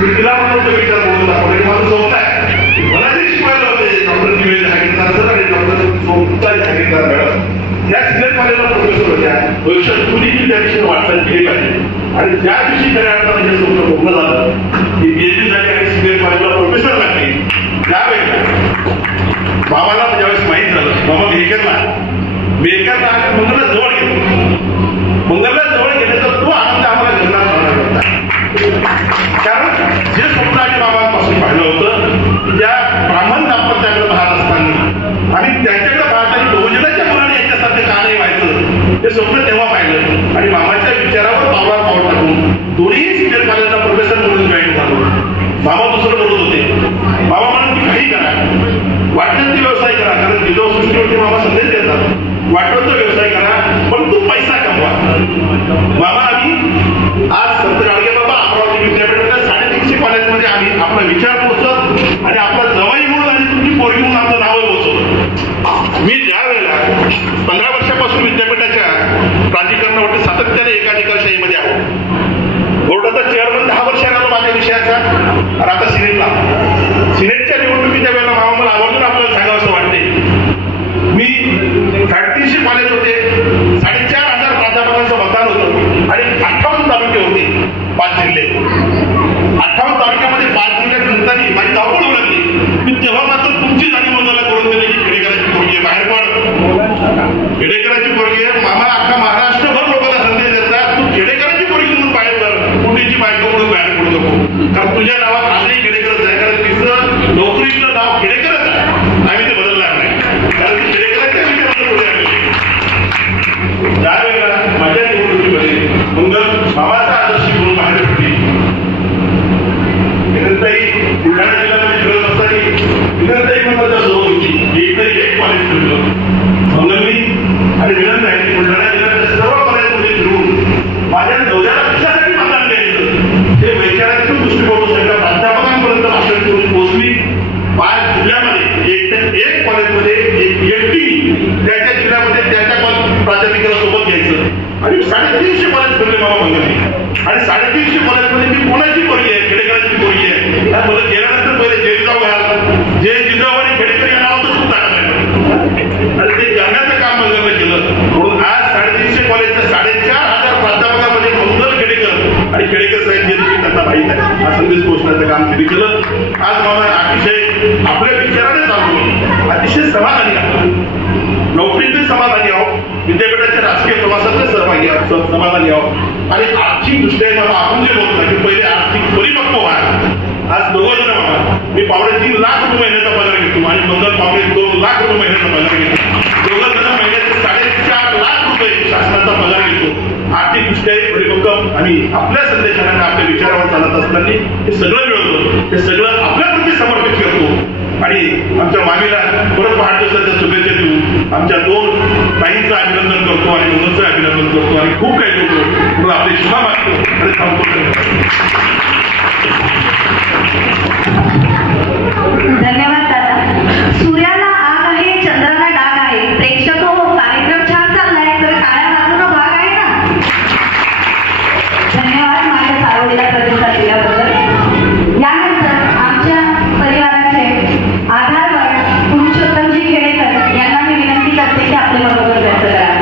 मी तिला म्हणून तो विचार बोलून दाखवला की माझं स्वप्न आहे मला जे शिकवायला होते डॉक्टर निवेद जहागीरदार सर आणि डॉक्टर सोमता जहागीरदार मॅडम या सिनियर कॉलेजला प्रोफेसर होत्या भविष्यात कुणी त्या विषयी वाटचाल केली पाहिजे आणि ज्या दिवशी खऱ्या अर्थानं हे स्वप्न पूर्ण झालं की PhD झाली आणि सिनियर कॉलेजला प्रोफेसर लागली त्यावेळेला मामाला ज्यावेळेस माहीत झालं मामा बेकरला मंगलला जवळ गेलो मंगलला जवळ गेले तर तो आनंद आम्हाला जगण्यात होणार होता कारण जे स्वप्न आम्ही मामांपासून पाहिलं होतं त्या ब्राह्मण दाम्पत्याकडे पाहत असताना आणि त्यांच्याकडे पाहताना बहुजनाच्या मुलाने याच्यासारखं का नाही व्हायचं ते स्वप्न तेव्हा पाहिलं आणि मामाच्या विचारावर पावला पाऊल टाकून दोन्ही सिनियर कॉलेजला प्रोफेसर म्हणून जॉईन झालो मामा दुसरं बोलत होते मामा म्हणून की काही करा वाटलं ते व्यवसाय करा कारण विधवा सृष्टीवरती मामा संदेश देतात वाटलं तो व्यवसाय करा पण तू पैसा कमवा मामा आम्ही आज संत गाडगे बाबा अमरावती विद्यापीठाच्या 350 कॉलेजमध्ये आम्ही आपला विचार पोहोचत आणि आपला जवाई म्हणून आणि तुमची पोरगी म्हणून आपलं नाव पोहोचवतो मी ज्या वेळेला 15 वर्षापासून विद्यापीठाच्या प्राधिकरणावरती सातत्याने एकाधिकारशाहीमध्ये आहोत बोर्डाचा चेअरमन 10 वर्ष राहिलो माझ्या विषयाचा आणि आता सिनेटच्या निवडणुकीच्या वेळेला मामा मला आवर्जून आपल्याला सांगावं असं वाटते मी 38 कॉलेज होते 4,500 प्राध्यापकांचं मतदान होतं आणि 58 तालुके होते 5 जिल्हे 58 तालुक्यामध्ये 5 जिल्ह्यात नंतर माझी धावपळ होऊ लागली मी तेव्हा मात्र तुमची जाणीव मला करून दिली की खेडेकरांची पोरगी बाहेर पड खेडेकरांची पोरगी मामा अख्खा महाराष्ट्रभर लोकांना संदेश देतात तू खेडेकरांची पोरगी म्हणून बाहेर पड कुठेची बायको म्हणून बाहेर पडू नको कारण तुझ्या नावात आजही खेडेकरच आहे कारण तिचं नोकरीचं नाव खेडेकरच आहे आम्ही ते बदलणार नाही कारण ती खेडेकरांच्या विचाराला पुढे आलेली त्यावेळेला माझ्या निवडणुकीमध्ये मंगल मामाचा आदर्श घेऊन बाहेर पडली विनंताई बुलढाणा जिल्ह्यामध्ये फिरत असताना विनंताई पण माझ्यासोबत होती एक कॉलेज फिरलं मंगलनी आणि विनंताई बुलढाणा जिल्ह्याच्या सर्व कॉलेजमध्ये फिरून माझ्या नवऱ्याला कशासाठी मतदान द्यायचं हे वैचारिक दृष्टिकोन सगळ्या प्राध्यापकांपर्यंत भाषण करून पोहोचली 5 जिल्ह्यामध्ये एक कॉलेजमध्ये एक व्यक्ती त्याच्या जिल्ह्यामध्ये त्याच्या प्राध्यापिकेला सोबत घ्यायचं आणि 350 कॉलेज फिरले मामा मंगलनी आणि 350 कॉलेजमध्ये मी कोणाची पोरगी आहे खेडेकरांची पोरगी आहे मला गेल्यानंतर पहिले जेलगाव घाल जे जिजाऊ आणि खेडेकर या नावाचं खूप टाकलं आणि ते करण्याचं काम मंगलने केलं म्हणून आज 350 कॉलेजच्या 4,500 प्राध्यापकांमध्ये मंगल खेडेकर आणि खेडेकर साहेब जे तुम्ही त्यांना माहीत आहे हा संदेश पोहोचण्याचं काम त्यांनी केलं आज मला अतिशय आपल्या विचाराने चालू अतिशय समाधानी आहोत नोकरीचे समाधानी आहोत विद्यापीठाच्या राजकीय प्रवासातले सहभागी आहोत समाधानी आहोत आणि आर्थिक दृष्ट्या मला आपण जे बोलतो की पहिले आर्थिक परिपक्व व्हा आज दोघं जण मला मी 3.5 लाख रुपये महिन्याचा पगार घेतो आणि मंगल 2.5 लाख रुपये महिन्याचा पगार घेतो दोघं जण महिन्याचे 4.5 लाख रुपये शासनाचा पगार घेतो आर्थिक दृष्ट्या परिपक्व आणि आपल्या संदेशाने आपल्या विचारावर चालत असताना हे सगळं मिळवतो हे सगळं आपल्याप्रती समर्पित करतो आणि आमच्या मामीला परत वाढदिवसाच्या शुभेच्छा देऊ आमच्या 2 ताईंचं अभिनंदन करतो आणि मुलांचं अभिनंदन करतो आणि खूप काही करतो म्हणून आपली शुभा मागतो आणि थांबतो धन्यवाद दादा सूर्याला आग आहे चंद्राला डाग आहे प्रेक्षक हो कार्यक्रम छान चाललाय तर टाळ्या वाजवणं भाग आहे ना धन्यवाद माझ्या सावलीला प्रतिसाद दिल्याबद्दल यानंतर आमच्या परिवाराचे आधारवर पुरुषोत्तमजी खेडेकर यांना मी विनंती करते की आपले मनोगत व्यक्त करावे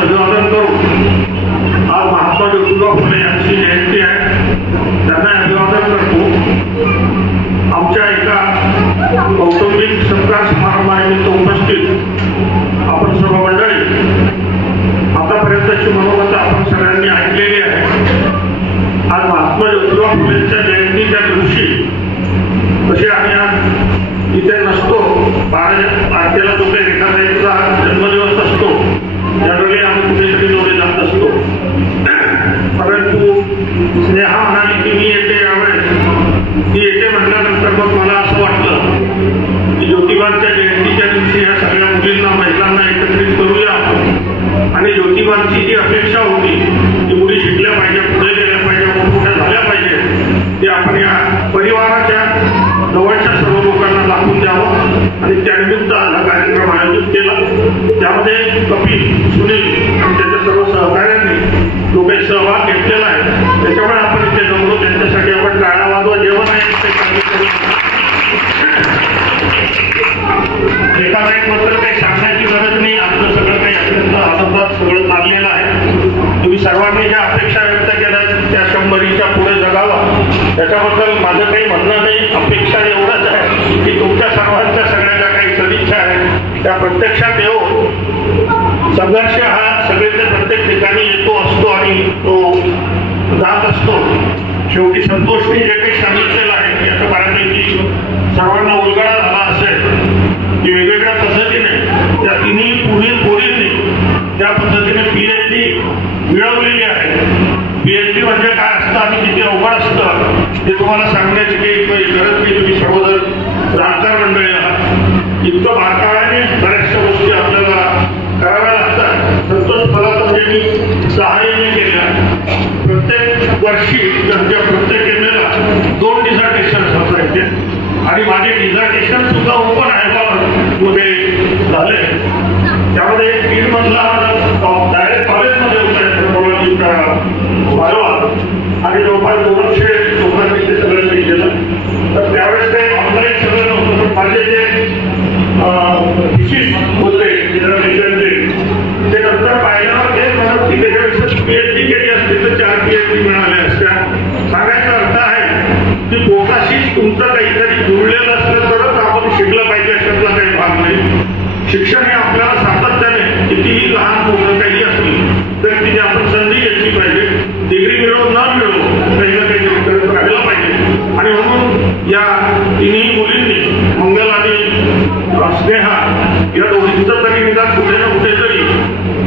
अभिवादन करू आज महात्मा ज्योतिबा फुले यांची जयंती आहे त्यांना अभिवादन करतो आमच्या एका कौटुंबिक सत्कार समारंभानिमित्त उपस्थित आपण सर्व मंडळी आतापर्यंतची मनोगत आपण सगळ्यांनी ऐकलेली आहे आज महात्मा ज्योतिबा फुलेंच्या जयंतीच्या दिवशी तसे आम्ही आज इथे नसतो 12 तारखेला जो काही रेखाताईचा जन्मदिवस असतो त्यावेळी आम्ही कुठेतरी जोडे जात असतो परंतु स्नेहा म्हणाली की मी येते यावेळेस ती येते म्हटल्यानंतर मग मला असं वाटलं की ज्योतिबांच्या जयंतीच्या दिवशी ह्या सगळ्या मुलींना महिलांना एकत्रित करूया आणि ज्योतिबांची जी अपेक्षा होती ती मुली शिकल्या पाहिजे पुढे गेल्या पाहिजे मोठ्या झाल्या पाहिजे ते आपण या परिवाराच्या जवळच्या सर्व लोकांना दाखवून द्यावं आणि त्यानिमित्त हा कार्यक्रम आयोजित केला त्यामध्ये कपिल सुनील आणि त्याच्या सर्व सहकार्य त्याच्याबद्दल माझं काही म्हणणं नाही. अपेक्षा एवढंच आहे की तुमच्या सर्वांच्या सगळ्या ज्या काही सदिच्छा आहेत त्या प्रत्यक्षात येऊन संघर्ष हा सगळीकडे प्रत्येक ठिकाणी येतो असतो आणि तो जात असतो. शेवटी संतोषने जे काही सांगितलेलं आहे याच्या बऱ्यापैकी सर्वांना उलगडा झाला असेल की वेगवेगळ्या पद्धतीने त्या तिन्ही पुढील पोरींनी त्या पद्धतीने PhD मिळवलेली आहे. PhD म्हणजे काय असतं आणि किती अवघड असतं हे तुम्हाला सांगण्याची काही गरज नाही. तुम्ही सर्वजण जाणकार मंडळी आहात. इतकं बारकाव्याने बऱ्याचशा गोष्टी आपल्याला कराव्या लागतात. संतोष मला म्हणजे मी 6 केल्या. प्रत्येक वर्षी त्यांच्या प्रत्येक एमएला 2 डिझर्टेशन असायचे आणि माझे डिझर्टेशन सुद्धा ओपन मध्ये झाले. त्यामध्ये एक 3 मधला डायरेक्ट कॉलेजमध्ये होता टेक्नॉलॉजीचा व्हायवा आणि जवळपास 200 लोकांनी ते सगळं काही केलं. तर त्यावेळेस काही ऑनलाईन सगळं नव्हतं. पण माझे जे थिसीस होते डिझर्टेशनचे ते नंतर पाहिल्यावर ते म्हणत की त्याच्यापेक्षा PhD केली असते तर 4 PhD मिळाल्या असत्या. सांगायचा अर्थ आहे की पोटाशीच तुमचं काहीतरी जुळलेलं असलं तरच आपण शिकलं पाहिजे अशातला काही भाग नाही. शिक्षण हे आपल्याला सातत्याने कितीही लहान मोठं काही असली तरी तिथे आपण संधी घेतली पाहिजे. डिग्री मिळवू न मिळवू काही ना काही करत राहिलं पाहिजे. आणि म्हणून या तिन्ही मुलींनी मंगल आणि स्नेहा या दोघींचं तरी निदान कुठे ना कुठेतरी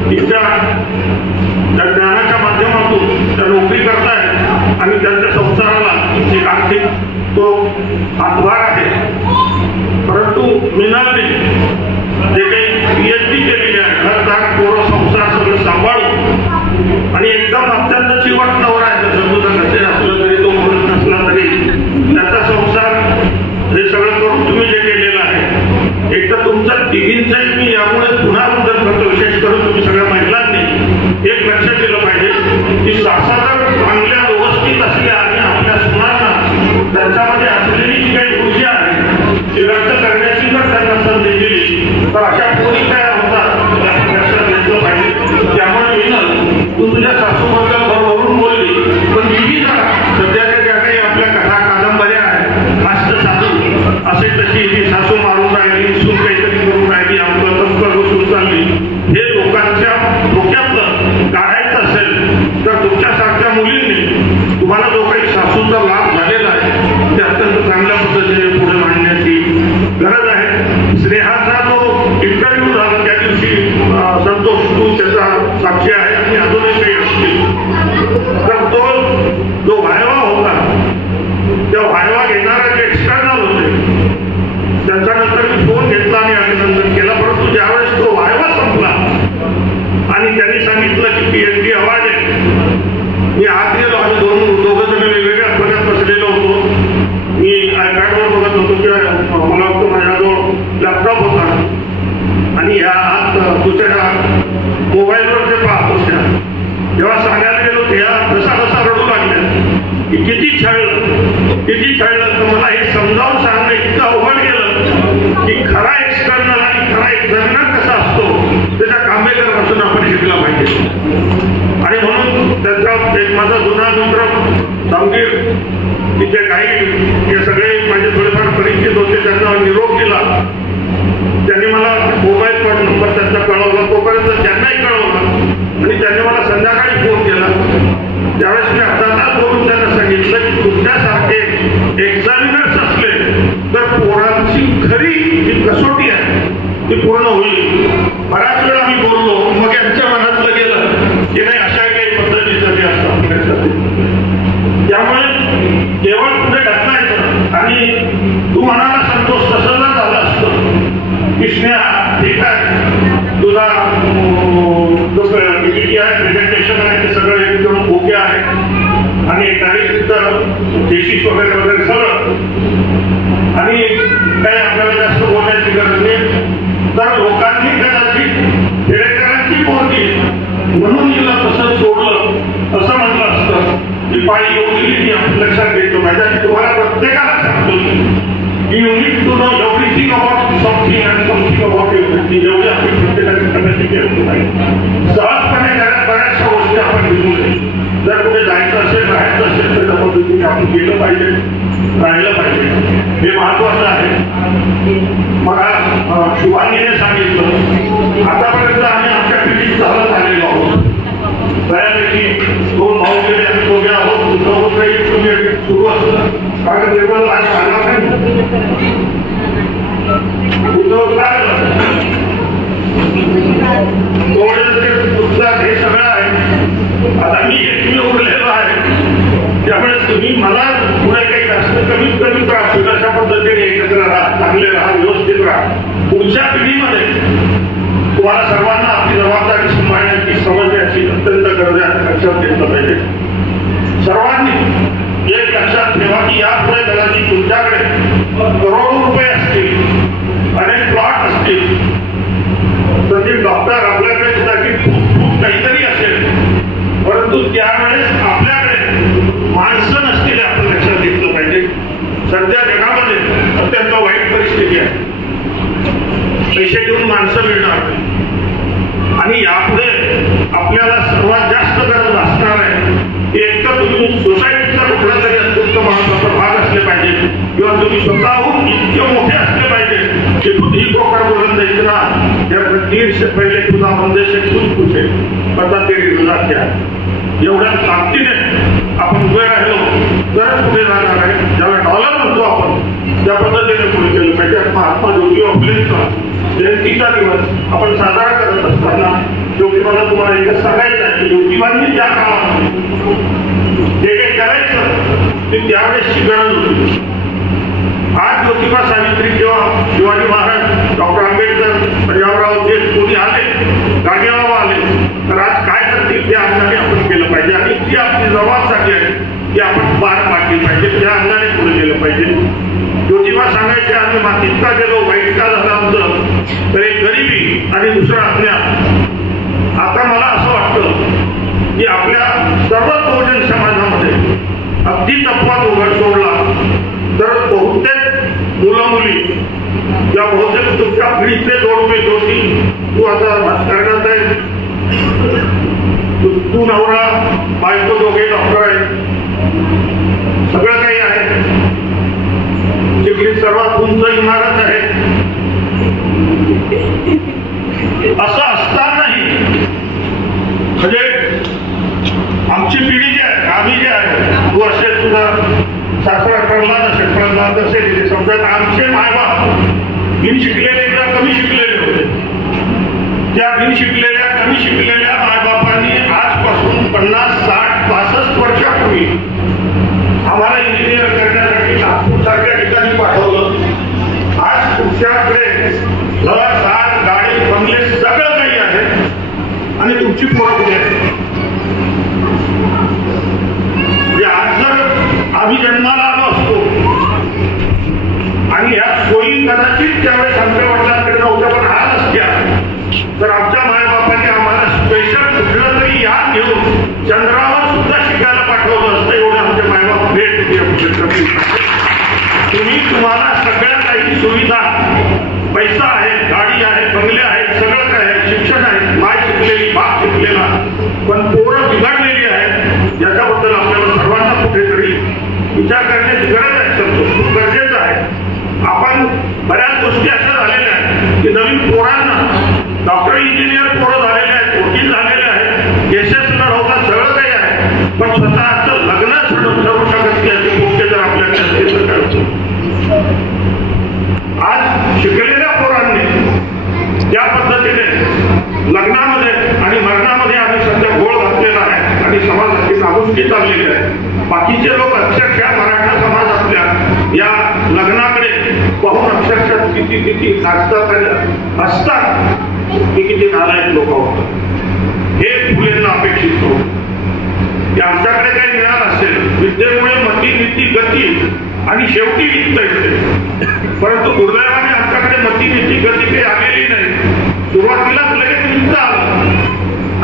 तिच्या ज्ञानाच्या माध्यमातून त्या नोकरी करतायत आणि त्यांच्या संसाराला एक आर्थिक तो हातभार आहे. परंतु मिनालने जे काही PhD केलेली आहे घरदार पोरं संसार सगळं सांभाळून आणि एकदम अत्यंत चिवट नवरा आहे. समजा कसे असलं तरी तो म्हणत नसला तरी त्याचा संसार हे सगळं करून तुम्ही जे केलेलं आहे एक तर तुमच्या तिघींचंही मी यामुळे पुन्हा रुंदन करतो. विशेष करून तुम्ही सगळ्या महिलांनी एक लक्षात दिलं पाहिजे की सासा जर चांगल्या व्यवस्थित असल्या आणि आपल्या सुनांना त्यांच्यामध्ये असलेली जी काही ऊर्जा आहे ती व्यक्त करण्याची जर त्यांना संधी दिली तर अशा पोरी काय होतात लक्षात घेतलं पाहिजे. त्यामुळे विनल तू तुझ्या सासूबद्दल बरोबरून बोलली पण मी सध्याच्या ज्या काही आपल्या कथा कादंबऱ्या आहेत हास्य सासू असे तशी ही सासू मारून राहिली सून काहीतरी करून राहिली आमचं तंत्र घुसून चालली हे लोकांच्या डोक्यातलं काढायचं असेल तर तुमच्यासारख्या मुलींनी तुम्हाला जो काही सासूचा लाभ झालेला आहे ते अत्यंत चांगल्या पद्धतीने पुढे मांडण्याची गरज आहे. स्नेहाचा जो इंटरव्ह्यू झाला त्या दिवशी संतोष तू त्याचा साक्षी आहे आणि अजूनही काही असतील तर तो जो व्हायवा होता त्या व्हायवा घेणारा जे एक्सटर्नल होते त्यांच्यानंतर मी फोन घेतला आणि अभिनंदन केलं. परंतु ज्यावेळेस तो व्हायवा संपला आणि त्यांनी सांगितलं की PhD अवॉर्ड आहे मी आत गेलो आणि दोघं जण वेगवेगळ्या खोल्यात बसलेलो होतो. मी iPadवर बघत होतो की मला वाटतं माझ्याजवळ लॅपटॉप होता आणि ह्या आत दुसऱ्या मोबाईलवर जे पाहतो त्या जेव्हा सांगायला गेलो त्या जसा रडू लागल्या की किती छळलं तर मला हे समजावून सांगणं इतकं अवघड गेलं की खरा एक्सटर्नल आणि खरा एक्झर्नल कसा असतो त्याच्या कांबेकरपासून आपण शिकला पाहिजे. आणि म्हणून त्यांचा एक माझा जुना मित्र सामगीर तिथे काही हे सगळे माझे थोडेफार परिचित होते त्यांना निरोप दिला. त्यांनी मला मोबाईल नंबर त्यांचा कळवला तोपर्यंत त्यांनाही कळवलं आणि त्यांनी मला संध्याकाळी फोन केला. त्यावेळेस मी हातात बोलून त्यांना सांगितलं की तुमच्यासारखे एक्झामिनर्स असले तर पोरांची खरी जी कसोटी आहे ती पूर्ण होईल. बऱ्याच वेळा आम्ही बोललो मग यांच्या मनातलं गेलं की नाही अशा काही पद्धतीचं जे असतं आपल्यासाठी. त्यामुळे केवळ पुढे ढकलायचं आणि तू म्हणाला संतोष तसं जर झालं असतं की स्नेहा ठीक आहे तुझा जो PPT आहे प्रेझेंटेशन आहे ते सगळं एकदम ओके आहे आणि काही देशीस वगैरे सगळं आणि काही आपल्याला जास्त बोलण्याची गरज नाही. तर लोकांनी कदाचित खेडेकरांची पोरगी म्हणून हिला तसं सोडलं असं म्हटलं असतं की पायी येऊन गेली आपण लक्षात घेतो. माझ्या तुम्हाला प्रत्येकाला सांगतो की you need to know everything about something and something about everything जेवढी आपण प्रत्येकाची करण्याची गरज नाही. सहजपणे घरात बऱ्याचशा गोष्टी आपण घेऊन जर कुठे जायचं असेल राहायचं असेल तर त्या पद्धतीने आपण गेलं पाहिजे, राहिलं पाहिजे, हे महत्वाचं आहे. मला शुभांगीने सांगितलं आतापर्यंत आम्ही आमच्या पिढीत चालत आलेलो आहोत. बऱ्यापैकी 2 भाऊ गेले आम्ही दोघे आहोत. तुझं काही सुरू असतं कारण केवळ आज सांगा नाही तुझं काय तुमचा हे सगळं आहे. आता मी एकमेव उरलेलो आहे, त्यामुळे तुम्ही मला पुढे काही जास्त कमीत कमी त्रास होईल अशा पद्धतीने एकत्र राहा, चांगले राहा, व्यवस्थित राहा. पुढच्या पिढीमध्ये तुम्हाला सर्वांना आपली जबाबदारी सांभाळण्याची समजण्याची अत्यंत गरज आहे, लक्षात घेतलं पाहिजे. सर्वांनी एक लक्षात ठेवा की यापुढे कदाचित तुमच्याकडे करोडो रुपये असतील, अनेक प्लॉट असतील, प्रत्येक डॉक्टर आपल्याकडे सुद्धा की खूप काहीतरी असेल, परंतु त्यावेळेस आपल्याकडे माणसं नसतील आपण लक्षात घेतलं पाहिजे. सध्या जगामध्ये अत्यंत वाईट परिस्थिती आहे. पैसे देऊन माणसं मिळणार आणि यापुढे आपल्याला सर्वात जास्त गरज असणार आहे एक तर तुम्ही सोसायटीचा कुठला तरी अत्यंत महत्वाचा भाग असले पाहिजे किंवा तुम्ही स्वतःहून इतके मोठे असले पाहिजे की खुद ही पोकर बुलंद इतना जब तीर से पहले खुदा बंदे से खुद पूछे पता तेरी रजा क्या. एवढ्या ताकदीने आपण उभे राहिलो तरच पुढे जाणार आहे. ज्याला डॉलर म्हणतो आपण त्या पद्धतीने पुढे केलं पाहिजे. महात्मा ज्योतिबा फुलेंचा जयंतीचा दिवस आपण साजरा करत असताना ज्योतिबाला तुम्हाला एकच सांगायचं आहे की ज्योतिबांनी ज्या काळामध्ये जे काही करायचं ते त्यावेळेस गरज होती. आज ज्योतिबा सावित्री किंवा शिवाजी महाराज, डॉक्टर आंबेडकर, पंजाबराव देश कोणी आले, गाडगेबाबा आले तर आज काय करतील त्या अंगाने आपण केलं पाहिजे आणि ती आपली जबाबदारी आहे ती आपण पार पाडली पाहिजे. त्या अंगाने पुढे गेलं पाहिजे. ज्योतिबा सांगायचे आम्ही मातीत का गेलो, वाईट का झालं आमचं, तर एक गरिबी आणि दुसरा अज्ञान. आता मला असं वाटतं की आपल्या सर्व बहुजन समाजामध्ये अगदी अपवाद उघड सोडला तर बहुतेक मुलं मुली या बहुतेक तुमच्या पिढीतले जोडवे जोडी तू आता राजकारणात आहे, तू नवरा बायको दोघे डॉक्टर आहेत, सगळं काही आहे, चिखलीत सर्वात उंच इमारत आहे, असं असतानाही म्हणजे आमची पिढी जी आहे, आम्ही जे आहे, तू असेल तुझा सासरा ठरला नसेल, प्रल्हाद असेल, समजा आमचे मायबाप बिन शिकलेले किंवा कमी शिकलेले होते. त्या बिन शिकलेल्या कमी शिकलेल्या मायबापांनी आजपासून 50, 60, 65 वर्षापूर्वी आम्हाला इंजिनियर करण्यासाठी नागपूर सारख्या ठिकाणी पाठवलं. आज तुमच्याकडे घर, कार, गाडी, बंगले सगळं काही आहे आणि तुमची पोरं कुठे आहे. आज जर आम्ही जन्माला आलो असतो आणि या सोयी कदाचित त्यावेळेस आमच्या वडिलांकडे नव्हत्या पण आज असत्या तर आमच्या मायबापांनी आम्हाला स्पेशल कुठलं तरी याद घेऊन चंद्रावर सुद्धा शिकायला पाठवलं असतं. एवढं आमचे मायबाप भेट होती. तुम्ही तुम्हाला सगळ्या काही सुविधा, पैसा आहे, गाडी आहे, बंगले आहेत, सगळं काय आहे, शिक्षण आहे, माय शिकलेली, बाप शिकलेला, पण पोरं बिघडलेली आहे याच्याबद्दल आपल्याला सर्वांना कुठेतरी विचार करण्याची गरज आहे. खूप गरजेचं आहे. आपण बऱ्याच गोष्टी अशा झालेल्या आहेत की नवीन पोरांना डॉक्टर, इंजिनियर पोरं झालेले आहेत, वकील झालेले आहेत, केसेस लढवतात, सगळं काही आहे, पण स्वतःचं लग्न ठरू शकत नाही असे गोष्टी जर आपल्याकडे असतील तर काय. आज शिकलेल्या पोरांनी त्या पद्धतीने लग्नामध्ये आणि मरणामध्ये आम्ही सध्या गोळ घातलेला आहे आणि समाजाची नागुष्टी चाललेली आहे. बाकीचे लोक अक्षरशः मराठा समाज आपल्या या लग्नाकडे पाहून अक्षरशः किती नाचतात असतात की किती नालायक लोक होतात. हे फुलेंना अपेक्षित होतं की आमच्याकडे काही मिळालं असेल, विद्येमुळे मती, नीती, गती आणि शेवटी वित्त येते, परंतु दुर्दैवाने आमच्याकडे मती, नीती, गती काही आलेली नाही. सुरुवातीलाच लगेच वित्त आलं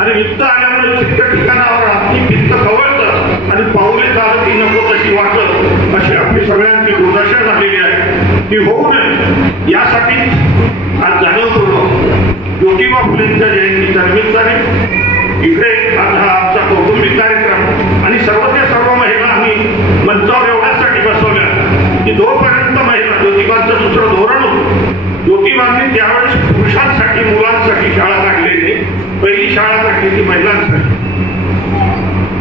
आणि वित्त आल्यामुळे चित्त ठिकाणावर आपली भिंत खवळतं आणि पाऊले चालत ती नको तशी वाटत अशी आपली सगळ्यांची दुर्दशा झालेली आहे. ती होऊ नये यासाठी आज जाणीवपूर्वक ज्योतिबा फुलेंच्या जयंतीच्या निमित्ताने इकडे आज हा आमचा कौटुंबिक कार्यक्रम आणि सर्वच्या सर्व महिला आम्ही मंचावर एवढा ती महिलांसाठी.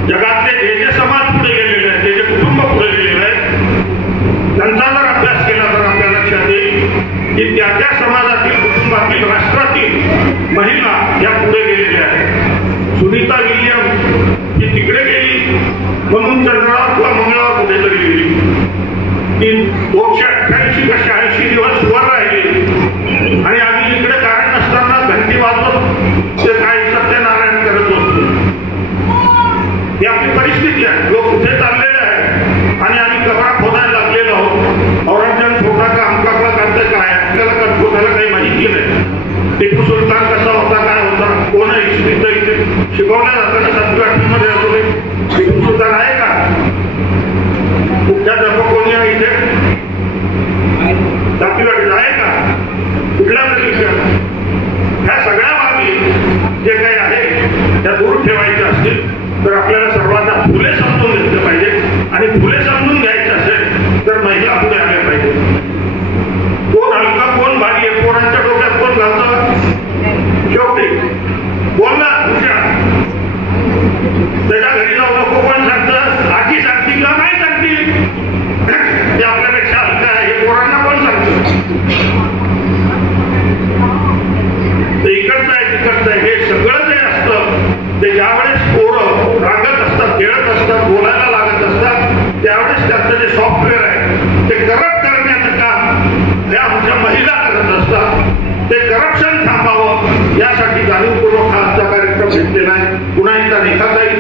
जगातले जे जे समाज पुढे गेलेले आहेत, जे जे कुटुंब पुढे गेलेले आहेत, त्यांचा जर अभ्यास केला तर आपल्या लक्षात येईल की त्या त्या समाजातील, कुटुंबातील, राष्ट्रातील महिला या पुढे गेलेल्या आहेत. सुनीता विल्यम ही तिकडे गेली म्हणून चंद्रावर किंवा मंगळावर कुठेतरी गेली. ती 288 का 86 दिवस वर राहिली आणि आम्ही इकडे कारण नसताना घंटी वाजवत ते काय सत्यनारायण करत होतो. ही आपली परिस्थिती आहे. लोक कुठे चाललेले आहेत आणि आम्ही कबरा खोदायला लागलेलो आहोत. औरंगजेब छोटा का आमका करते काय आपल्याला खोदायला काही माहिती नाही. टिपू सुलतान कसा होता, काय होता, कोण आहे हिस्ट्रीचं इथे शिकवल्या जातं ना 7वी 8वी मध्ये अजूनही. टिपू सुलतान आहे का? कुठल्या जप कोणी आहे इथे? 7वी 8वी आहे का? कुठल्या तरी ह्या सगळ्या बाबी जे काही आहे त्या दूर ठेवायच्या असतील तर आपल्याला सर्वांना फुले समजून घेतलं पाहिजे. आणि फुले समजून घ्यायचे असेल तर महिला पुढे आल्या पाहिजे. कोण हलका कोण भारी आहे, पोरांच्या डोक्यात कोण घालतं शेवटी बोलला तुझ्या त्याच्या घरी जाऊ नको कोण सांगतं, आजी सांगतील का नाही सांगतील, ते आपल्यापेक्षा हलका आहे हे पोरांना कोण सांगतं. ते इकडचं आहे तिकडचं आहे हे सगळं जे असतं ते ज्यावेळेस पोरं रागत असतात, खेळत असतात, बोलायला लागत असतात त्यावेळेस त्यांचं जे सॉफ्टवेअर आहे ते करप्ट करण्याचं काम या आमच्या महिला करत असतात. ते करप्शन थांबावं यासाठी जाणीवपूर्वक हा आजचा कार्यक्रम घेतलेला आहे. पुन्हा एकदा रेखाताई,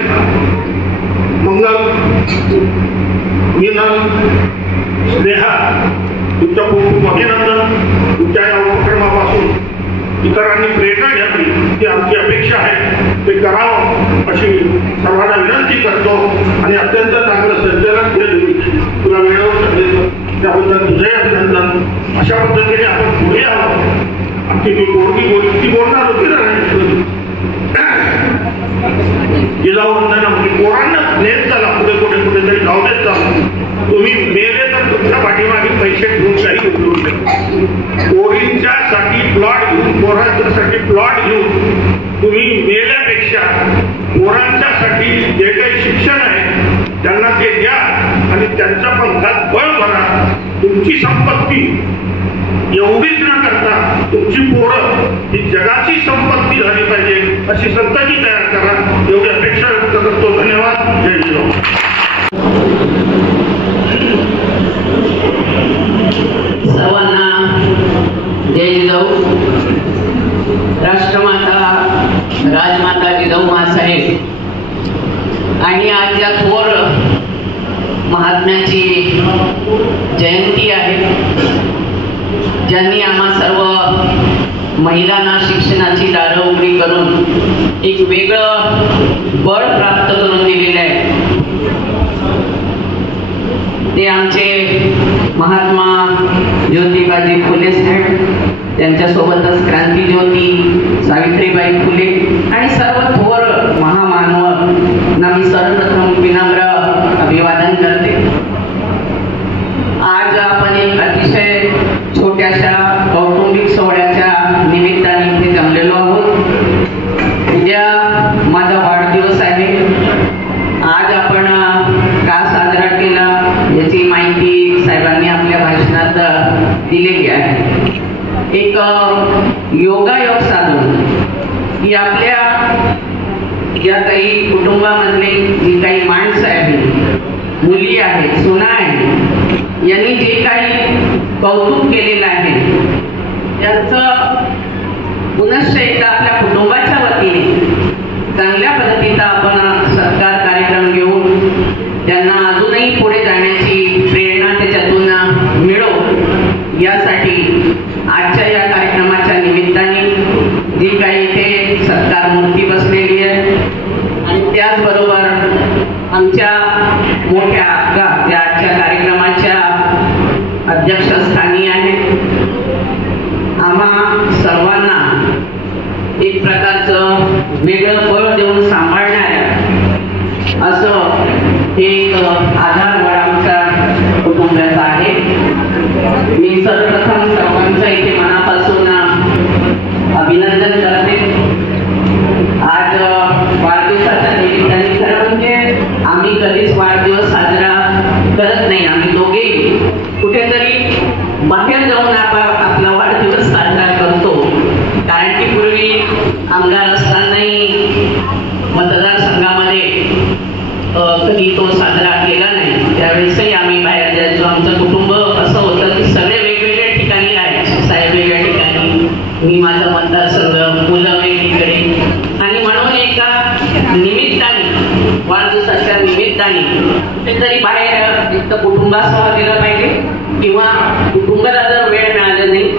मंगल, मीनल, स्नेहा तुमचं खूप खूप अभिनंदन. तुमच्या या उपक्रमापासून इतरांनी प्रेरणा घ्यावी ही आमची अपेक्षा आहे. ते करावं अशी सर्वांना विनंती करतो आणि अत्यंत चांगलं संचालन केलं. तुला वेळेवर सांगितलं त्याबद्दल तुझे अभिनंदन. अशा पद्धतीने आपण पुढे आलो. आमची ती पोरगी ती बोलणार होती ना जिजाऊंना पोरांना नेत चला पुढे कुठे कुठेतरी जाऊ देत चालू. तुम्ही मेले तर तुमच्या पाठीमागे पैसे घेऊन काही उचलू शकता. पोरींच्यासाठी प्लॉट घेऊन, पोरांच्यासाठी प्लॉट घेऊन तुम्ही मेल्यापेक्षा पोरांच्यासाठी जे काही शिक्षण आहे त्यांना ते द्या आणि त्यांच्या पंखात बळ भरा. तुमची संपत्ती एवढीच न करता तुमची पोरं ही जगाची संपत्ती झाली पाहिजे अशी संतती तयार करा. एवढी अपेक्षा व्यक्त करतो. धन्यवाद. जय जिजाऊ. सर्वांना जय जिजाऊ. राष्ट्रमाता राजमाता जिजाऊ माँसाहेब आणि आज या थोर महात्म्याची जयंती आहे. ज्यांनी आम्हा सर्व महिलांना शिक्षणाची दारं उघडी करून एक वेगळं बळ प्राप्त करून दिलेलं आहे. ते आमचे महात्मा ज्योतिबाजी फुले साहेब, त्यांच्यासोबतच क्रांतीज्योती सावित्रीबाई फुले आणि सर्व थोर महामानवांना मी सर्वप्रथम विनम्र अभिवादन करते. आज आपण एक अतिशय छोट्याशा कौटुंबिक सोहळ्याच्या निमित्ताने इथे जमलेलो आहोत. उद्या माझा वाढदिवस आहे. आज आपण का साजरा केला याची माहिती साहेबांनी आपल्या भाषणात दिलेली आहे. एक योगायोग साधून की आपल्या या काही कुटुंबामधले जी काही माणसं आहेत, मुली आहेत, सुना आहेत, यांनी जे काही कौतुक केलेलं आहे त्याचं पुनश्च एकदा आपल्या कुटुंबाच्या वतीने चांगल्या पद्धतीचा आपण सत्कार कार्यक्रम घेऊन त्यांना अजूनही पुढे जाण्याची प्रेरणा त्याच्यातून मिळो यासाठी आजच्या या कार्यक्रमाच्या निमित्ताने जी काही इथे सत्कार मूर्ती बसलेली आहे आणि त्याचबरोबर आमच्या मोठ्या अक्का या आजच्या कार्यक्रमाच्या अध्यक्षस्थानी आहेत. आम्हा सर्वांना एक प्रकारचं वेगळं बळ देऊन सांभाळणाऱ्या असं एक आधार बळ आमच्या कुटुंबाचा आहे. मी सर्वप्रथम सर्वांचं इथे मनापासून अभिनंदन करते. आज केला नाही. त्यावेळेसही आम्ही बाहेर जायचो. आमचं कुटुंब असं होतं की सगळे वेगवेगळ्या ठिकाणी राहायचे. साहेब वेगळ्या ठिकाणी, मी माझा मतदारसंघ, मुलं वेगळीकडे. आणि म्हणून एका निमित्ताने, वाढदिवसाच्या निमित्ताने कुठेतरी बाहेर एक तर कुटुंबासह गेलं पाहिजे, किंवा कुटुंबाला जर वेळ मिळाला नाही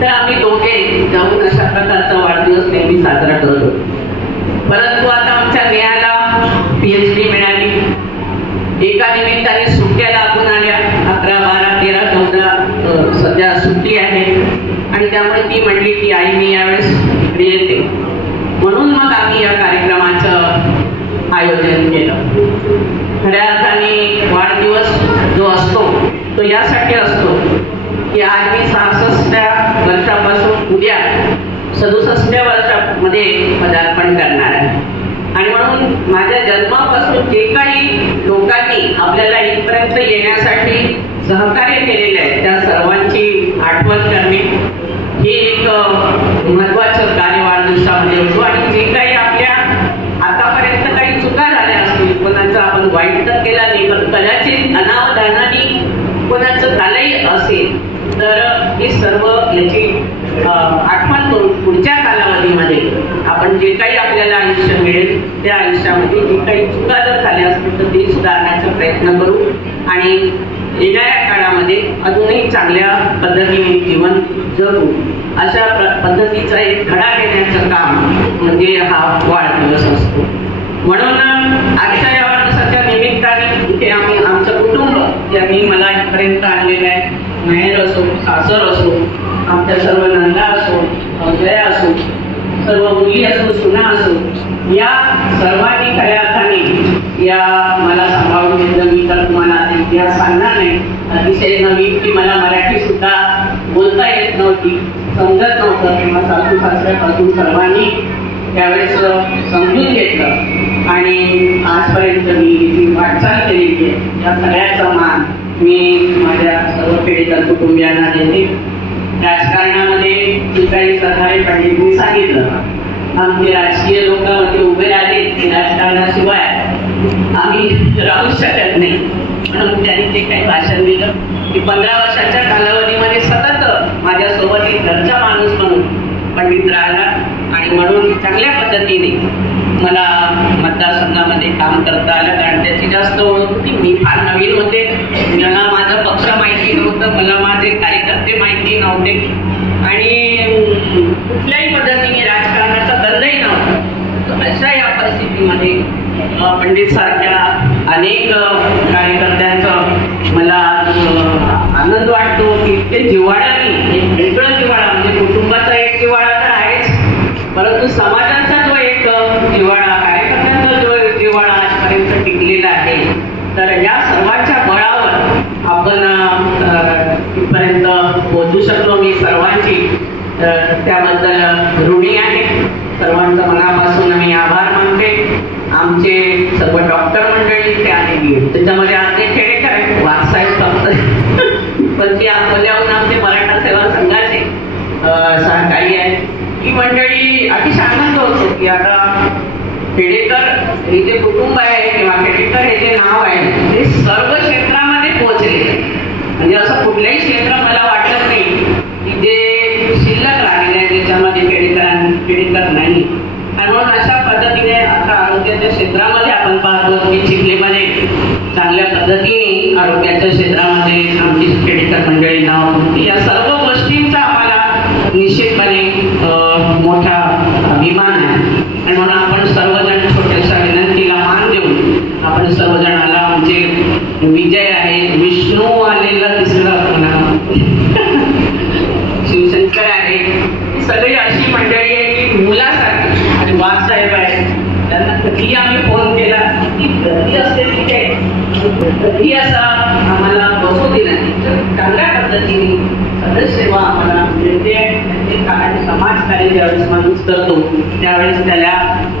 तर आम्ही दोघे जाऊन अशा प्रकारचा वाढदिवस नेहमी साजरा करतो. परंतु आता आमच्या नेहाला PhD मिळाली. एका निमित्ताने सुट्ट्या लागून आल्या. 11, 12, 13, 14 सध्या सुट्टी आहे. आणि त्यामुळे ती म्हणली की आई मी यावेळेस इकडे येते. म्हणून मग आम्ही या कार्यक्रमाचं आयोजन केलं. खऱ्या अर्थाने वाढदिवस जो असतो तो यासाठी असतो की आज मी 66 वर्षापासून उद्या 67 वर्षामध्ये पदार्पण करणार आहे. आणि म्हणून माझ्या जन्मापासून जे काही लोकांनी आपल्याला इथपर्यंत येण्यासाठी सहकार्य केलेले आहे त्या सर्वांची आठवण करणे हे एक महत्वाचं कार्य वाढदिवसामध्ये होतो. आणि जे काही आपल्या आतापर्यंत काही चुका झाल्या असतील, कोणाचं आपण वाईट तर केला नाही, पण कदाचित अनावधानाने कोणाचं झालंही असेल तर हे सर्व याची आठवण करून पुढच्या कालावधीमध्ये आपण जे काही आपल्याला आयुष्य मिळेल त्या आयुष्यामध्ये जे काही चुका जर झाल्या असतील तर ते सुधारण्याचा प्रयत्न करू. आणि येणाऱ्या काळामध्ये अजूनही चांगल्या पद्धतीने जीवन जगू अशा पद्धतीचा एक धडा घेण्याचं काम म्हणजे हा वाढदिवस असतो. म्हणून आजच्या या वाढदिवसाच्या निमित्ताने इथे आम्ही आमचं कुटुंब ज्यांनी मला इथपर्यंत आणलेलं आहे, माहेर असो, सासर असो, आमच्या सर्व नंदा असो, जया असो, सर्व मुली असो, सुना असो, या सर्वांनी खऱ्या अर्थाने या मला सांभाळून घेतलं. मी तर तुम्हाला इतिहास सांगणार नाही. अतिशय नवीन की मला मराठी सुद्धा बोलता येत नव्हती, समजत नव्हतं, किंवा सासू सासऱ्यापासून सर्वांनी त्यावेळेस समजून घेतलं आणि आजपर्यंत मी जी वाटचाल केलेली आहे या सगळ्याचा मान मी माझ्या सर्व खेडेकर कुटुंबियांना देते. राजकारणामध्ये जे काही सहकार्य पंडितनी सांगितलं, आमचे राजकीय लोकांमध्ये उभे राहिले की राजकारणाशिवाय आम्ही राहू शकत नाही. म्हणून त्यांनी ते काही भाषण दिलं की 15 वर्षाच्या कालावधीमध्ये सतत माझ्यासोबत एक घरचा माणूस म्हणून पंडित राहिला. आणि म्हणून चांगल्या पद्धतीने मला मतदारसंघामध्ये काम करता आलं, कारण त्याची जास्त ओळख होती. मी फार नवीन होते, मला माझा पक्ष माहिती नव्हतं, मला माझे कार्यकर्ते माहिती नव्हते आणि कुठल्याही पद्धतीने राजकारणाचा गंधही नव्हता. अशा या परिस्थितीमध्ये पंडित सारख्या अनेक कार्यकर्त्यांचा मला आनंद वाटतो की इतके जिव्हाळ्याने, एक वेगळं जिव्हाळा म्हणजे कुटुंबाचा एक जिव्हाळा तर आहेच, परंतु समाजाचा जो एक जिव्हाळा, कार्यकर्त्यांचा जो जिव्हाळा आजपर्यंत टिकलेला आहे. तर या सर्वांच्या बळावर आपण इथपर्यंत पोहोचू शकलो. मी सर्वांची त्याबद्दल ऋणी आहे. सर्वांचा मनापासून मी आभार मानते. आमचे सर्व डॉक्टर मंडळी इथे आलेली आहेत, त्याच्यामध्ये आमचे खेडेकर आहेत, वाघसाहेब फक्त, पण ती अकोल्याहून आमचे मराठा सेवा संघाचे सहकारी आहेत. ही मंडळी अतिशय आनंद होतो की आता खेडेकर हे जे कुटुंब आहे किंवा खेडेकर हे जे नाव आहे ते सर्व क्षेत्रामध्ये पोहोचले. म्हणजे असं कुठलंही क्षेत्र मला वाटत नाही की जे शिल्लक राहिलेलं आहे त्याच्यामध्ये खेडेकर नाही. आणि म्हणून अशा पद्धतीने आता आरोग्याच्या क्षेत्रामध्ये आपण पाहतो की चिखलीमध्ये चांगल्या पद्धतीने आरोग्याच्या क्षेत्रामध्ये आमची खेडेकर मंडळी नाव, या सर्व गोष्टींचा आम्हाला निश्चितपणे मोठा अभिमान आहे. आणि म्हणून आपण सर्वजण छोट्याशा विनंतीला मान देऊन आपण सर्वजणाला आमचे विजय आहे, विष्णू आलेला दिसलं, शिवशंकर आहे, सगळी अशी मंडळी आहे की मुलासारखी. आणि वाघसाहेब आहे, त्यांना कधी आम्ही फोन केला की कधी असते तिथे कधी असा आम्हाला बसू दिला. चांगल्या पद्धतीने सदस्यसेवा आम्हाला मिळते. आणि समाजकार्य ज्यावेळेस माणूस करतो त्यावेळेस त्याला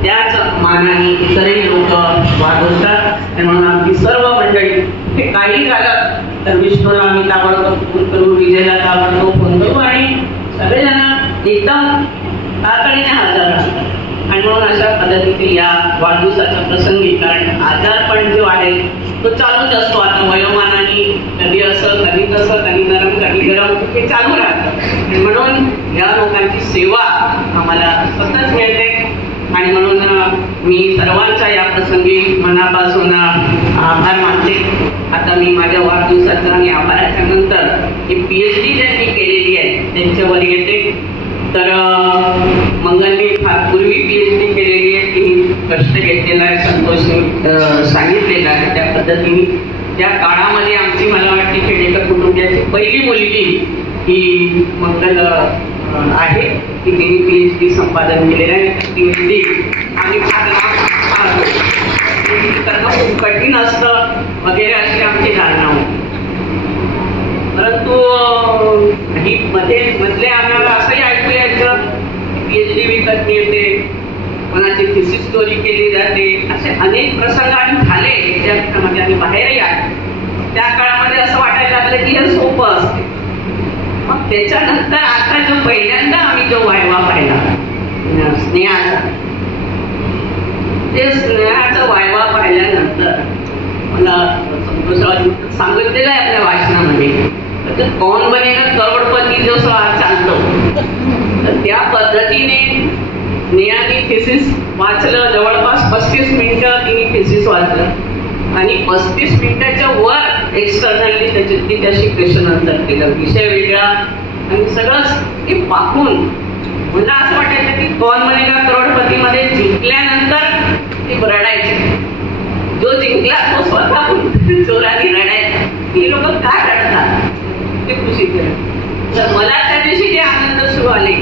त्याच मानाने इतरही लोक वाढवतात. आणि म्हणून आमची सर्व मंडळी ते काही झालं तर विष्णूला आम्ही ताबडतोब फोन करू, विजयला ताबडतोब फोन करू आणि सगळेजण एकदम तातडीने हजर असतात. आणि म्हणून अशा पद्धतीने या वाढदिवसाच्या प्रसंगी, कारण आजारपण जे वाढेल तो चालूच असतो. आता वयोमानाने कधी असं कधी तसं कधी नरम कधी गरम हे चालू राहतं. म्हणून या लोकांची सेवा आम्हाला सतत मिळते आणि म्हणून मी सर्वांचा या प्रसंगी मनापासून आभार मानते. आता मी माझ्या वाढदिवसाचा आणि आभाराच्या नंतर ही PhD ज्यांनी केलेली आहे त्यांच्यावर येते. तर मंगलने फार पूर्वी PhD केलेली आहे, तिने कष्ट घेतलेला आहे, संतोषने सांगितलेलं आहे त्या पद्धतीने. त्या काळामध्ये आमची मला वाटते खेडेकर कुटुंबाची पहिली मुलगी ही मंगल आहे की तिने PhD संपादन केलेलं आहे. PhD आणि करणं खूप कठीण असतं वगैरे अशी आमची धारणा होती. परंतु ही मधले आम्हाला असंही ऐकू यायचं PhD विकत मिळते, कोणाची थिसिस स्टोरी केली जाते, असे अनेक प्रसंग आणि झाले त्यामध्ये आणि बाहेरही आले. त्या काळामध्ये असं वाटायला लागलं की हे सोपं असते. मग त्याच्यानंतर आता जो पहिल्यांदा आम्ही जो वायवा पाहिला स्नेहाचा, ते स्नेहाचा वायवा पाहिल्यानंतर मला संतोषराव सांगितलेलं आहे आपल्या वाचनामध्ये, कौन बनेगा करोडपती जो चालतो, तर त्या पद्धतीने स्नेहाने थिसिस वाचलं. जवळपास 35 मिनिटं तिने थिसिस वाचलं आणि 35 मिनिटाच्या वर एक्सटर्नली त्याच्यातली त्याशी क्वेश्चन आन्सर केलं. विषय वेगळा आणि सगळंच हे पाहून मला असं वाटायचं की कौन बनेगा करोडपतीमध्ये जिंकल्यानंतर ते रडायचे. जो जिंकला तो स्वतः जोराने रडायचा. ही लोक काय रडतात ते खुशी केलं. तर मला त्या दिवशी जे आनंद सुरू आले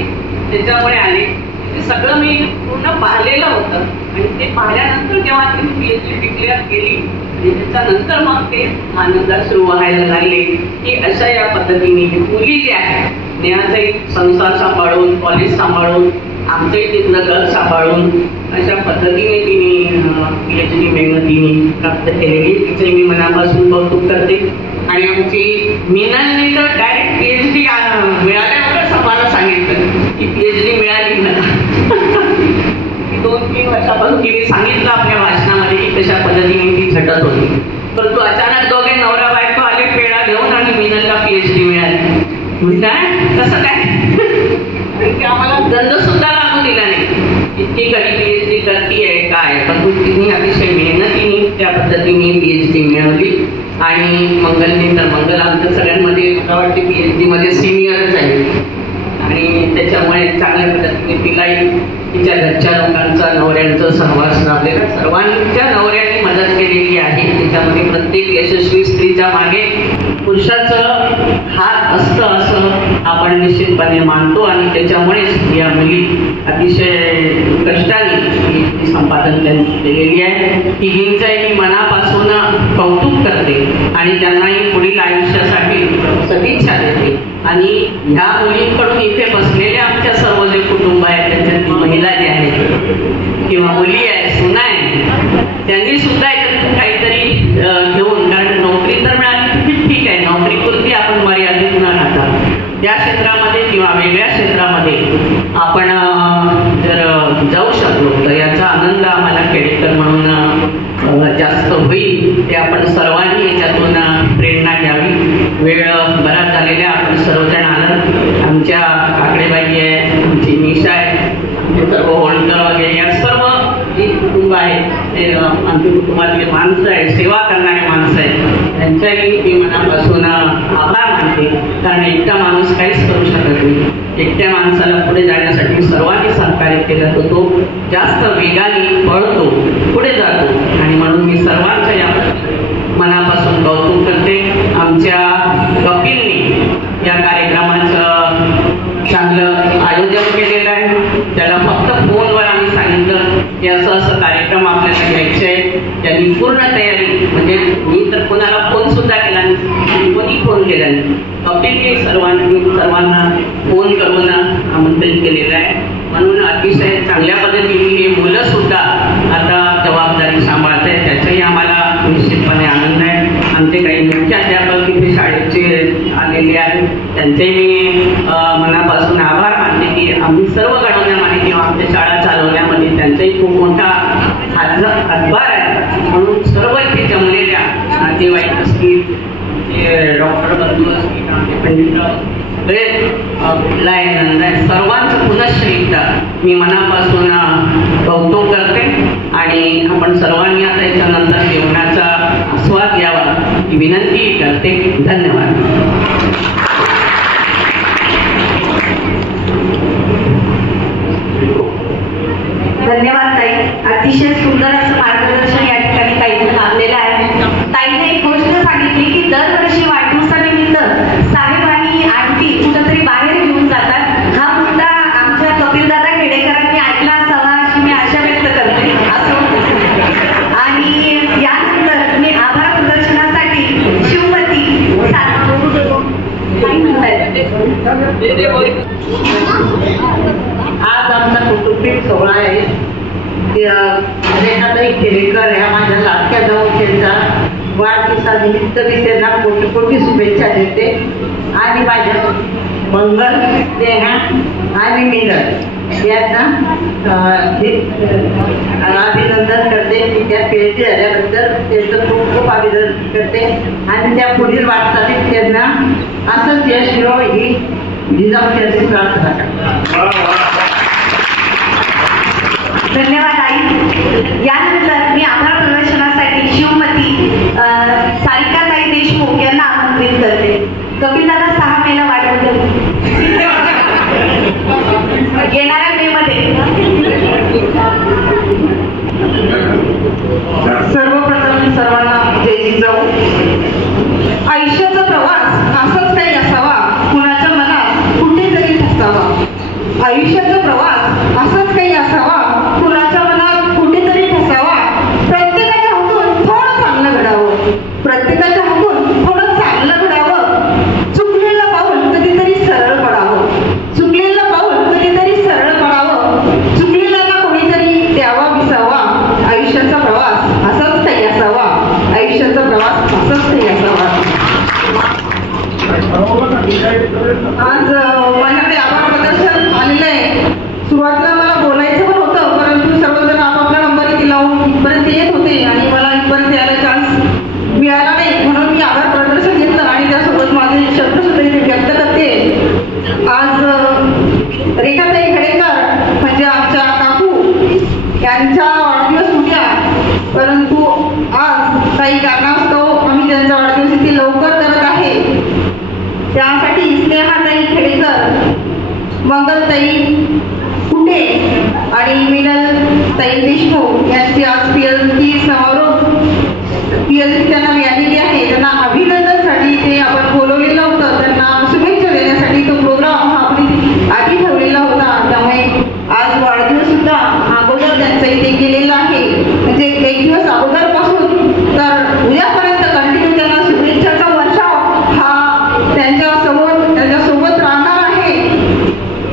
त्याच्यामुळे आले ते सगळं मी पूर्ण पाहिलेलं होतं आणि ते पाहिल्यानंतर जेव्हा तिने PhD डिक्लेअर केली आणि त्याच्यानंतर मग ते आनंदात सुरू व्हायला लागले की अशा या पद्धतीने मुली जी आहे स्नेहाचाही संसार सांभाळून, कॉलेज सांभाळून, आमचंही तिथलं घर सांभाळून अशा पद्धतीने तिने PhD मेहनतीने प्राप्त केलेली. तिचे मी मनापासून कौतुक करते. आणि आमची मीनाने तर डायरेक्ट PhD मिळाल्यावरच आम्हाला सांगितलं की PhD मिळाली मला. 2-3 वर्षापासून तिने सांगितलं आपल्या भाषणामध्ये की कशा पद्धतीने ती झटत होती. परंतु अचानक दोघे नवरा बायको आले पेढा घेऊन आणि मीनाला PhD मिळाली. म्हणताय कसं काय की आम्हाला दंड सुद्धा लागू दिला नाही. इतकी कधी PhD करतीये काय, परंतु तिने अतिशय मेहनतीने त्या पद्धतीने PhD मिळवली. आणि मंगलने तर मंगल आमच्या सगळ्यांमध्ये मला वाटते PhD मध्ये सिनियरच आहे आणि त्याच्यामुळे चांगल्या पद्धतीने तिलाही तिच्या घरच्या लोकांचा नवऱ्यांचं सहवास लाभलेला, सर्वांच्या नवऱ्यांनी मदत केलेली आहे. त्याच्यामध्ये प्रत्येक यशस्वी स्त्रीच्या मागे पुरुषाचं हात असतं असं आपण निश्चितपणे मानतो आणि त्याच्यामुळेच या मुली अतिशय कष्टाने संपादन केलेली आहे. तिघींचंही मी मनापासून कौतुक करते आणि त्यांनाही पुढील आयुष्यासाठी सदिच्छा देते. आणि ह्या मुलींकडून इथे बसलेले आमच्या सर्व जे कुटुंब आहे त्याच्यात महिला जे आहेत किंवा मुली आहेत, सुना आहे, त्यांनी सुद्धा याच्यात काहीतरी घेऊन, कारण नोकरी तर मिळाली ठीक आहे, नोकरीपुरती आपण मर्यादित न राहता त्या क्षेत्रामध्ये किंवा वेगळ्या क्षेत्रामध्ये आपण जर जाऊ शकलो तर याचा आनंद आम्हाला खेडेकर म्हणून जास्त होईल. ते आपण सर्वांनी याच्यातून प्रेरणा घ्यावी. वेळ बराच झालेला आपण सर्वजण आलं. आमच्या काकडेबाई आहे, आमची निशा आहे, आमचे सर्व होळकर वगैरे या सर्व जी कुटुंब आहे ते आमच्या कुटुंबातले माणसं आहे, सेवा करणारे माणसं आहेत, त्यांच्याही मी मनापासून आभार मानते. कारण एकटा माणूस काहीच करू शकत नाही. एकट्या माणसाला पुढे जाण्यासाठी सर्वांनी सहकार्य केलं तर तो जास्त वेगाने पळतो, पुढे जातो. आणि म्हणून मी सर्वांच्या या मनापासून कौतुक करते. आमच्या कपिलने या कार्यक्रमाचं चांगलं आयोजन केलेलं आहे. त्याला फक्त फोनवर आम्ही सांगितलं की असं असं कार्यक्रम आपल्याला घ्यायचे आहे. त्यांनी पूर्ण तयारी, म्हणजे मी तर कोणाला फोन सुद्धा केला नाही, कोणी फोन केला नाही. कपिलने सर्वांना फोन करून आमंत्रित केलेलं आहे. म्हणून अतिशय चांगल्या पद्धतीने ही मुलं सुद्धा आता जबाबदारी सांभाळत आहेत, त्याचाही आम्हाला निश्चितपणे आनंद आहे. आमचे काही मुख्य अध्यापक तिथे शाळेचे आलेले आहेत, त्यांचेही मी मनापासून आभार मानते की आम्ही सर्व घडवण्यामध्ये किंवा आमच्या शाळा चालवण्यामध्ये त्यांचाही खूप मोठा हातभार आहे. म्हणून सर्व इथे जमलेल्या नातेवाईक असतील, डॉक्टर बंधू असतील, आमचे बहिणी सगळे कुठलाय नंदन सर्वांचं पुनश्च एकदा मी मनापासून कौतुक करते आणि आपण सर्वांनी आता याच्यानंतर जेवणाचा आस्वाद घ्यावा ही विनंती करते. धन्यवाद. धन्यवाद ताई. अतिशय सुंदर असं मार्गदर्शन या ठिकाणी ताईनं लाभलेलं आहे. ताईने एक गोष्ट सांगितली की दरवर्षी वाढदिवसानिमित्त साहेब आणि आंटी कुठंतरी बाहेर घेऊन जातात. हा मुद्दा आमच्या कपिलदादा खेडेकरांनी ऐकला असावा अशी मी आशा व्यक्त करते. आणि यानंतर मी आभार प्रदर्शनासाठी शिवमती आज आमचा कौटुंबिक सोहळा आहे. रेखाताई खेडेकर ह्या माझ्या लाडक्या जाऊच्या वाढदिवसानिमित्त मी त्यांना कोटी कोटी शुभेच्छा देते आणि माझ्या मंगल स्नेहा आणि मिनल यांना अभिनंदन करते. मी त्या पीएचडी झाल्याबद्दल त्यांचं खूप खूप अभिनंदन करते आणि त्या पुढील वाटचालीत त्यांना असंच यश मिळो ही जिजाऊची प्रार्थना करते. धन्यवाद आई. यानंतर मी आभार प्रदर्शनासाठी शिवमती सारिकाताई देशमुख यांना आमंत्रित करते. कपिलदादा 6 मेला वाढवलं येणाऱ्या मे मध्ये. सर्वप्रथम सर्वांना जय जिजाऊ. आयुष्याचा प्रवास असाच काही असावा, कुणाच्या मनात कुठेतरी ठसावा. आयुष्याचा प्रवास असाच काही असावा, कुणाच्या मनात कुठेतरी ठसावा. प्रत्येकाच्या हातून थोडं चांगलं घडावं, प्रत्येकाच्या हातून थोडं चांगलं घडावं. चुकलेलं पाऊल कधीतरी सरळ पडावं, चुकलेलं पाऊल कधीतरी सरळ पडावं. चुकलेल्याला कोणीतरी द्यावा विसावा. आयुष्याचा प्रवास असाच काही असावा, आयुष्याचा प्रवास असाच काही असावा. आज माझ्याकडे आभार प्रदर्शन आलेलं आहे. सुरुवातीला मला बोलायचं पण होतं, परंतु सर्वजण आपापला नंबर इथे लावून इथपर्यंत येत होते आणि मला इथपर्यंत यायला चान्स मिळाला नाही, म्हणून मी आभार प्रदर्शन घेतलं आणि त्यासोबत माझे शब्द सुद्धा इथे व्यक्त करते. आज रेखाताई खेडेकर म्हणजे आमच्या काकू यांचा वाढदिवस उद्या, परंतु आज काही कारणास्तव आम्ही त्यांचा वाढदिवस इथे लवकर करत आहे. त्यासाठी स्नेहाताई खेडेकर, मंगलताई कुटे आणि मिनलताई देशमुख यांची आज पीएचडी समारोप पीएचडी त्यांना मिळालेली आहे. त्यांना अभिनंदनसाठी ते आपण बोलवलेलं होतं, त्यांना शुभेच्छा देण्यासाठी तो प्रोग्राम हा आपण आधी ठेवलेला होता. त्यामुळे आज वाढदिवस सुद्धा अगोदर त्यांचा इथे गेलेला आहे. म्हणजे एक दिवस अगोदरपासून तर उद्यापर्यंत कंटिन्यू त्यांना शुभेच्छाचा वर्षाव हा त्यांच्यासोबत राहणार आहे.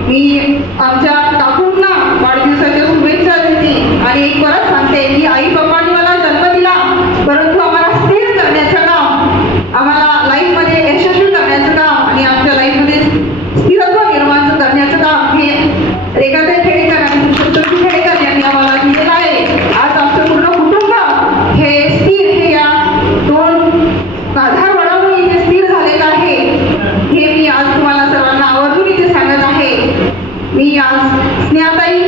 मी आमच्या काकूंना वाढदिवसाच्या शुभेच्छा देते आणि एक परत सांगते की आई बाप्पांनी मला जन्म दिला, परंतु आम्हाला स्थिर करण्याचं काम, आम्हाला लाईफमध्ये यशस्वी करण्याचं काम आणि आमच्या लाईफमध्ये स्थिरत्व निर्माण करण्याचं काम हे रेखाताई खेडेकर आणि पुरुषोत्तम खेडेकर यांनी आम्हाला दिलेलं आहे. आज आमचं पूर्ण कुटुंब हे स्थिर, हे या 2 आधारवडामुळे इथे स्थिर झालेलं आहे. हे मी आज तुम्हाला सर्वांना आवर्जून इथे सांगत आहे. मी आज स्नेहाताई,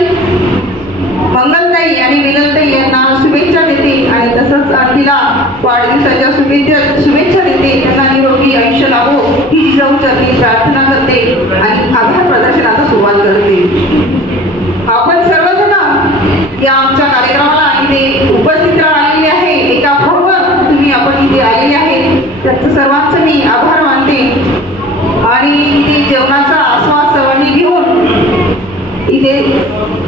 मंगलताई आणि मिनलताई यांना शुभेच्छा देते आणि तसंच आरतीला वाढदिवसाच्या शुभेच्छा देते. त्यांना निरोगी आयुष्य लाभो ही जिजाऊचरणी प्रार्थना करते आणि आभार प्रदर्शनाला सुरुवात करते. आपण सर्वजण या आमच्या कार्यक्रमाला इथे उपस्थित राहिलेले आहे. एका भावावर तुम्ही आपण इथे आलेले आहे, त्याचं सर्वांचं मी आभार मानते. आणि इथे जेवणाचा आस्वाद सर्वांनी घेऊन इथे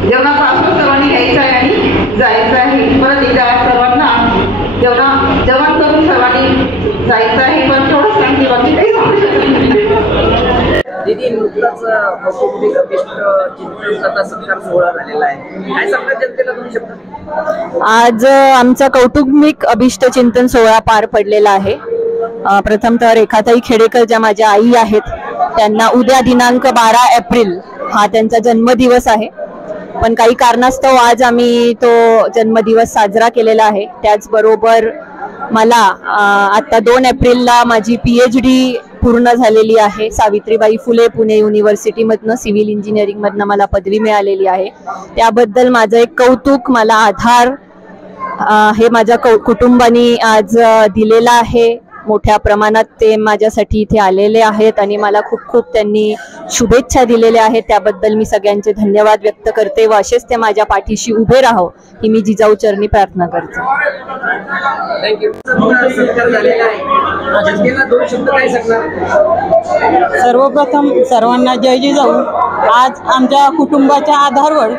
जेवणाचा आस्वाद सर्वांनी घ्यायचा आहे आणि जायचं आहे. परत एकदा सर्वांना जेवण करून सर्वांनी जायचं आहे. पण थोडंच सांगते, बाकी काही सांगू शकत नाही. दीदी नुकताच कौटुंबिक अभिष्ट चिंतन सत्कार सोहळा झालेला आहे, काय सांगता जनतेला 2 शब्द? आज आमचा कौटुंबिक अभिष्ट चिंतन सोहळा पार पडलेला आहे. प्रथमतः रेखाताई खेडेकर ज्या माझ्या आई आहेत, त्यांना उद्या दिनांक 12 एप्रिल हा त्यांचा जन्मदिवस आहे. पण काही कारणास्तव आज आम्ही तो जन्मदिवस साजरा केलेला आहे. त्याचबरोबर मला आता 2 एप्रिलला माझी PhD पूर्ण झालेली आहे. सावित्रीबाई फुले पुणे युनिव्हर्सिटीमधनं सिव्हिल इंजिनिअरिंगमधनं मला पदवी मिळालेली आहे. त्याबद्दल माझं एक कौतुक, मला आधार हे माझ्या कुटुंबानी आज दिलेला आहे. मोठ्या प्रमाणात ते माझ्यासाठी इथे आलेले आहेत आणि मला खूप खूप त्यांनी शुभेच्छा दिलेल्या आहेत. त्याबद्दल मी सगळ्यांचे धन्यवाद व्यक्त करते व असेच ते माझ्या पाठीशी उभे राहो ही मी जिजाऊ चरणी प्रार्थना करते. थँक्यू. सत्कार झालेला आहे, जनतेला 2 शब्द काय सांगणार? सर्वप्रथम सर्वांना जय जिजाऊ. आज आमच्या कुटुंबाच्या आधारवर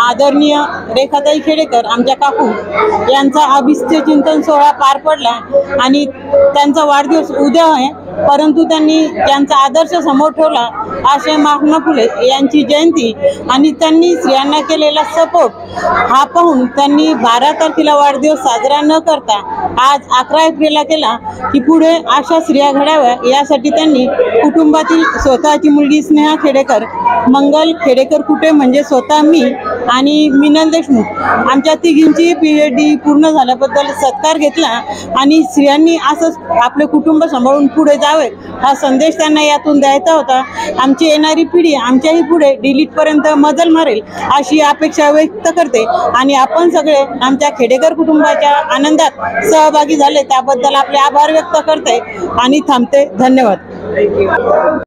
आदरणीय रेखाताई खेडेकर आमच्या काकू यांचा अभिष्ट चिंतन सोहळा पार पडला आणि त्यांचा वाढदिवस उद्या आहे, परंतु त्यांनी त्यांचा आदर्श समोर ठेवला. असे महात्मा फुले यांची जयंती आणि त्यांनी स्त्रियांना केलेला सपोर्ट हा पाहून त्यांनी 12 तारखेला वाढदिवस साजरा न करता आज 11 एप्रिलला केला की पुढे अशा स्त्रिया घडाव्या यासाठी त्यांनी कुटुंबातील स्वतःची मुलगी स्नेहा खेडेकर, मंगल खेडेकर कुटे म्हणजे स्वतः मी आणि मिनल देशमुख आमच्या तिघींची PhD पूर्ण झाल्याबद्दल सत्कार घेतला आणि स्त्रियांनी असंच आपले कुटुंब सांभाळून पुढे जावे हा संदेश त्यांना यातून द्यायचा होता. आमची येणारी पिढी आमच्याही पुढे डिलीटपर्यंत मजल मारेल अशी अपेक्षा व्यक्त करते आणि आपण सगळे आमच्या खेडेकर कुटुंबाच्या आनंदात सहभागी झाले त्याबद्दल आपले आभार व्यक्त करते आणि थांबते. धन्यवाद.